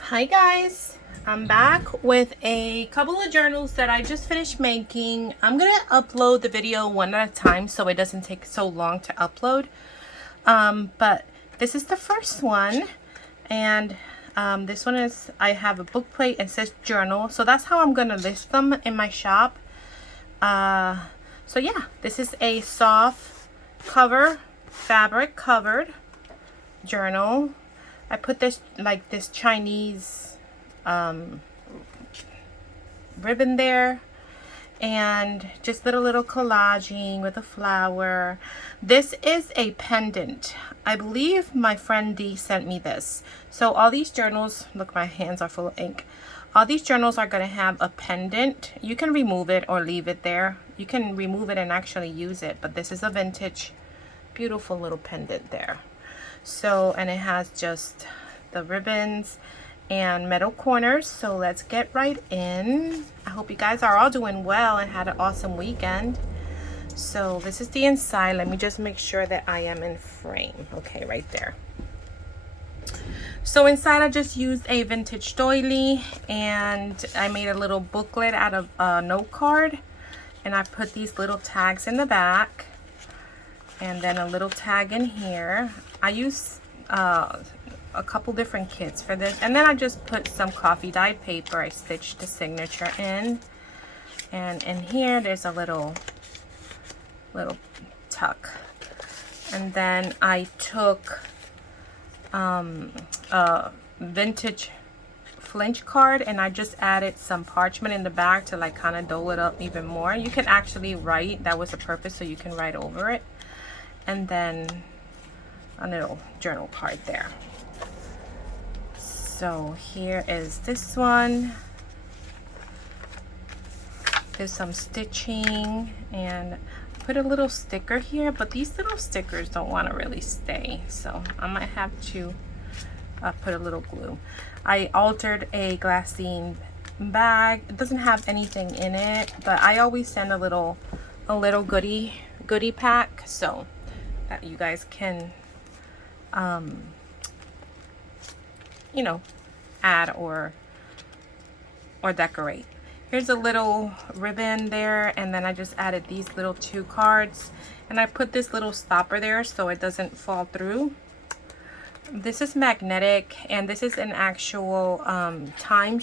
Hi guys, I'm back with a couple of journals that I just finished making. I'm gonna upload the video one at a time so it doesn't take so long to upload. But this is the first one, and this one is, I have a book plate and says journal, so that's how I'm gonna list them in my shop. So yeah, this is a soft cover, fabric covered journal. I put this like this Chinese ribbon there, and just little collaging with a flower. This is a pendant. I believe my friend D sent me this. So all these journals, look, my hands are full of ink. All these journals are going to have a pendant. You can remove it or leave it there. You can remove it and actually use it, but this is a vintage, beautiful little pendant there. So, and it has just the ribbons and metal corners. So let's get right in. I hope you guys are all doing well and had an awesome weekend. So this is the inside. Let me just make sure that I am in frame. Okay, right there. So inside I just used a vintage doily, and I made a little booklet out of a note card, and I put these little tags in the back, and then a little tag in here. I use a couple different kits for this, and then I just put some coffee dyed paper. I stitched the signature in, and in here there's a little tuck, and then I took a vintage flinch card, and I just added some parchment in the back to like kind of dole it up even more. You can actually write, that was the purpose, so you can write over it. And then a little journal card there. So here is this one. There's some stitching, and put a little sticker here, but these little stickers don't want to really stay, so I might have to put a little glue. I altered a glassine bag. It doesn't have anything in it, but I always send a little goodie pack, so that you guys can you know, add or decorate. Here's a little ribbon there, and then I just added these little 2 cards, and I put this little stopper there so it doesn't fall through. This is magnetic, and this is an actual time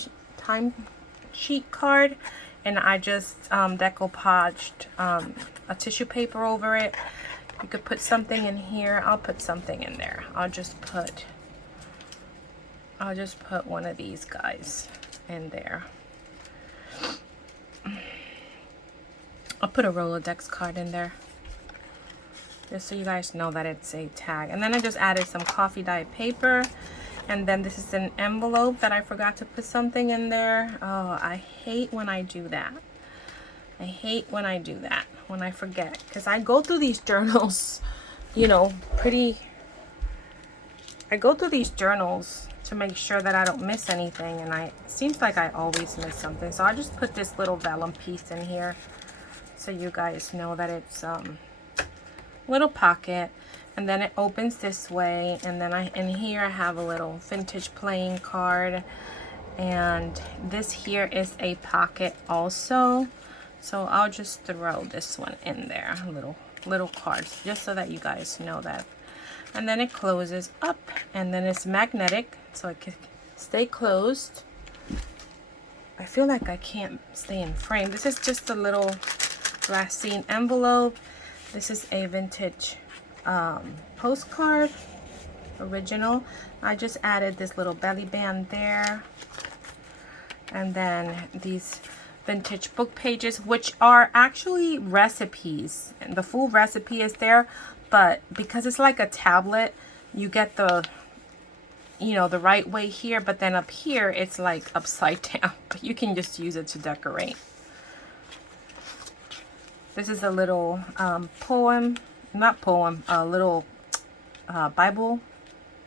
sheet card, and I just decoupaged a tissue paper over it. You could put something in here. I'll put something in there. I'll just put one of these guys in there. I'll put a Rolodex card in there, just so you guys know that it's a tag. And then I just added some coffee dyed paper, and then this is an envelope that I forgot to put something in there. Oh, I hate when I do that. I hate when I do that, when I forget, because I go through these journals, you know, I go through these journals to make sure that I don't miss anything, and it seems like I always miss something. So I just put this little vellum piece in here so you guys know that it's little pocket, and then it opens this way, and then in here I have a little vintage playing card, and this here is a pocket also. So I'll just throw this one in there, little cards, just so that you guys know that. And then it closes up, and then it's magnetic, so it can stay closed. I feel like I can't stay in frame. This is just a little glassine envelope. This is a vintage postcard, original. I just added this little belly band there, and then these vintage book pages, which are actually recipes, and the full recipe is there, but because it's like a tablet, you get the, you know, the right way here, but then up here it's like upside down. But you can just use it to decorate. This is a little little Bible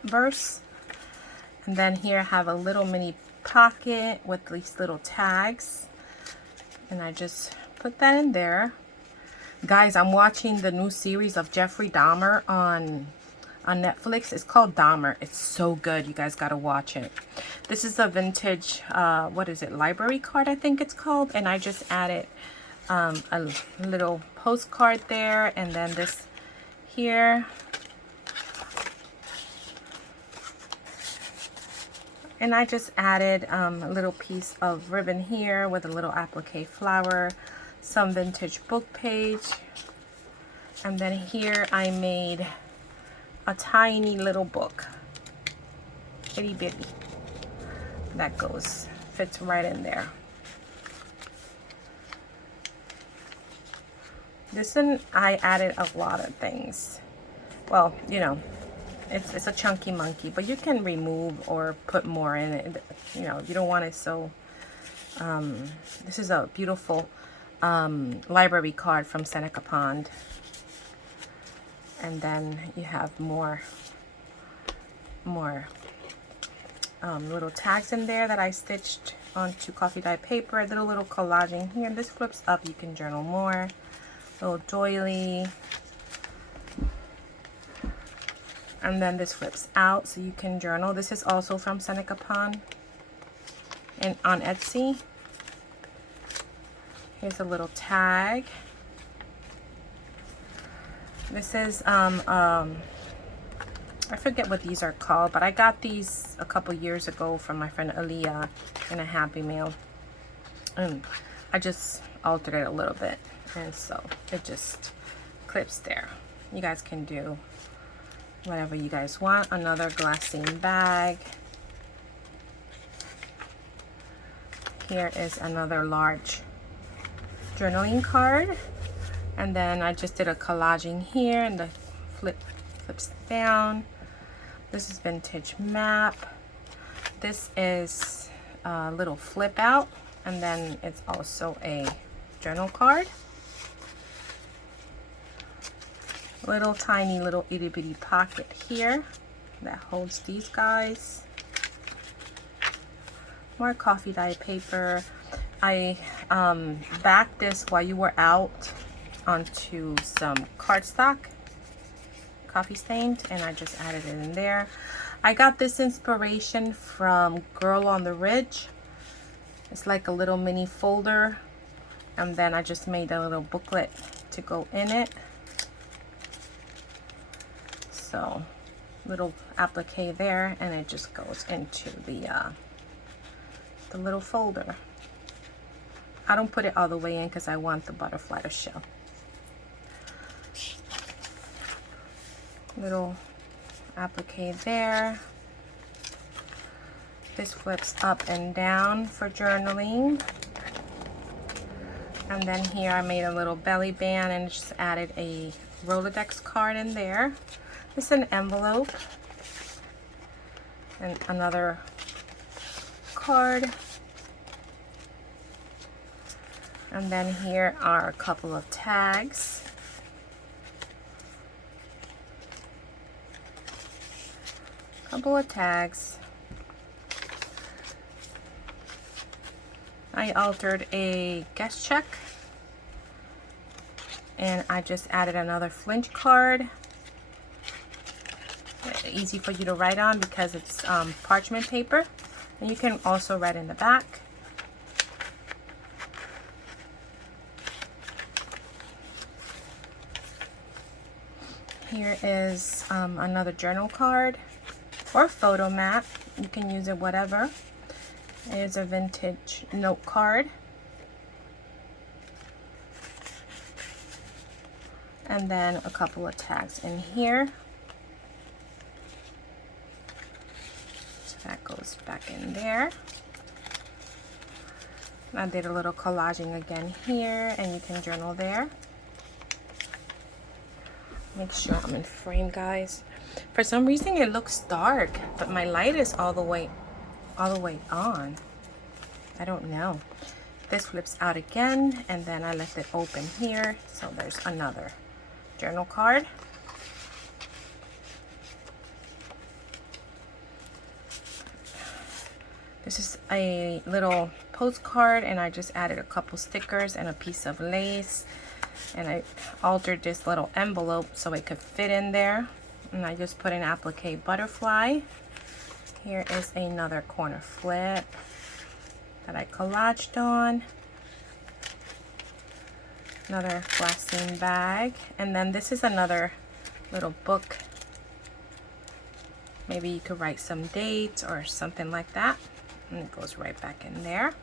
verse, and then here I have a little mini pocket with these little tags, and I just put that in there. Guys, I'm watching the new series of Jeffrey Dahmer on Netflix. It's called Dahmer. It's so good. You guys got to watch it. This is a vintage, what is it, library card, I think it's called. And I just added a little postcard there, and then this here. And I just added a little piece of ribbon here with a little applique flower, some vintage book page. And then here I made a tiny little book, itty bitty, that fits right in there. This one, I added a lot of things. Well, you know, it's a chunky monkey, but you can remove or put more in it. You know, you don't want it so... this is a beautiful library card from Seneca Pond. And then you have more little tags in there that I stitched onto coffee dye paper. A little collaging here. This flips up, you can journal more. Little doily. And then this flips out so you can journal. This is also from Seneca Pond and on Etsy. Here's a little tag. This is I forget what these are called, but I got these a couple years ago from my friend Aaliyah in a Happy Mail, and I just altered it a little bit, and so it just clips there. You guys can do whatever you guys want. Another glassine bag. Here is another large journaling card. And then I just did a collaging here, and the flips down. This is vintage map. This is a little flip out, and then it's also a journal card. Little tiny little itty bitty pocket here that holds these guys. More coffee dye paper. I backed this while you were out onto some cardstock, coffee stained, and I just added it in there. I got this inspiration from Girl on the Ridge. It's like a little mini folder, and then I just made a little booklet to go in it. So little applique there, and it just goes into the little folder. I don't put it all the way in because I want the butterfly to show. Little applique there. This flips up and down for journaling. And then here I made a little belly band and just added a Rolodex card in there. This is an envelope and another card. And then here are a couple of tags. I altered a guest check, and I just added another flinch card. Easy for you to write on because it's parchment paper, and you can also write in the back. Here is another journal card or photo mat. You can use it whatever. Here's a vintage note card. And then a couple of tags in here. So that goes back in there. I did a little collaging again here, and you can journal there. Make sure I'm in frame, guys. For some reason it looks dark, but my light is all the way on. I don't know. This flips out again, and then I left it open here. So there's another journal card. This is a little postcard, and I just added a couple stickers and a piece of lace. And I altered this little envelope so it could fit in there. And I just put an applique butterfly. Here is another corner flip that I collaged on. Another glassine bag. And then this is another little book. Maybe you could write some dates or something like that. And it goes right back in there.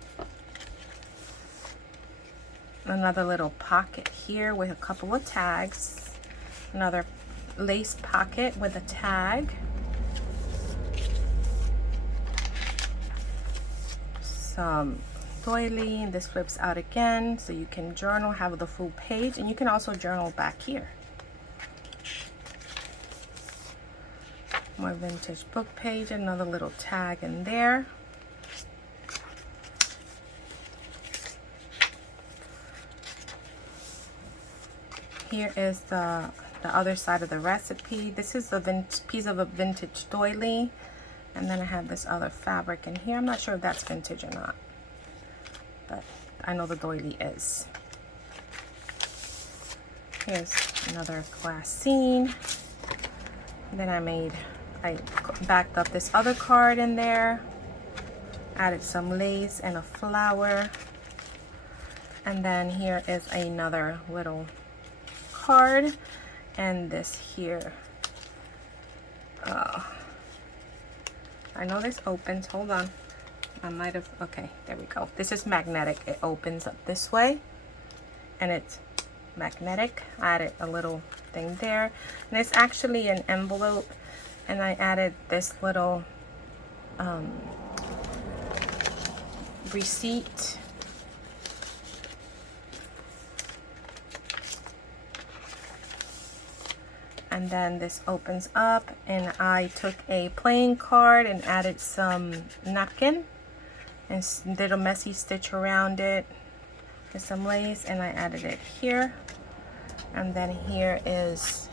Another little pocket here with a couple of tags. Another lace pocket with a tag. Some doily, and this flips out again so you can journal, have the full page, and you can also journal back here. More vintage book page, another little tag in there. Here is the other side of the recipe. This is a piece of a vintage doily. And then I have this other fabric in here. I'm not sure if that's vintage or not, but I know the doily is. Here's another glassine. And then I backed up this other card in there, added some lace and a flower. And then here is another little card, and this here. I know this opens, hold on. I might have, okay, there we go. This is magnetic. It opens up this way and it's magnetic. I added a little thing there. And it's actually an envelope, and I added this little receipt. And then this opens up, and I took a playing card and added some napkin and did a messy stitch around it with some lace, and I added it here. And then here is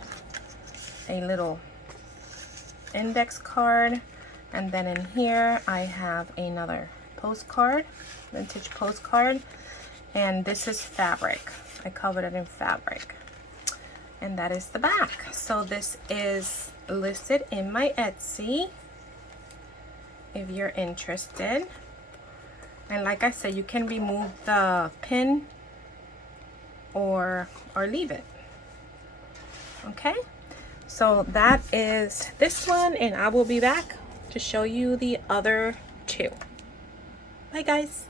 a little index card, and then in here I have another postcard, vintage postcard, and this is fabric. I covered it in fabric. And that is the back. So this is listed in my Etsy if you're interested. And like I said, you can remove the pin or leave it. Okay, so that is this one, and I will be back to show you the other two. Bye guys.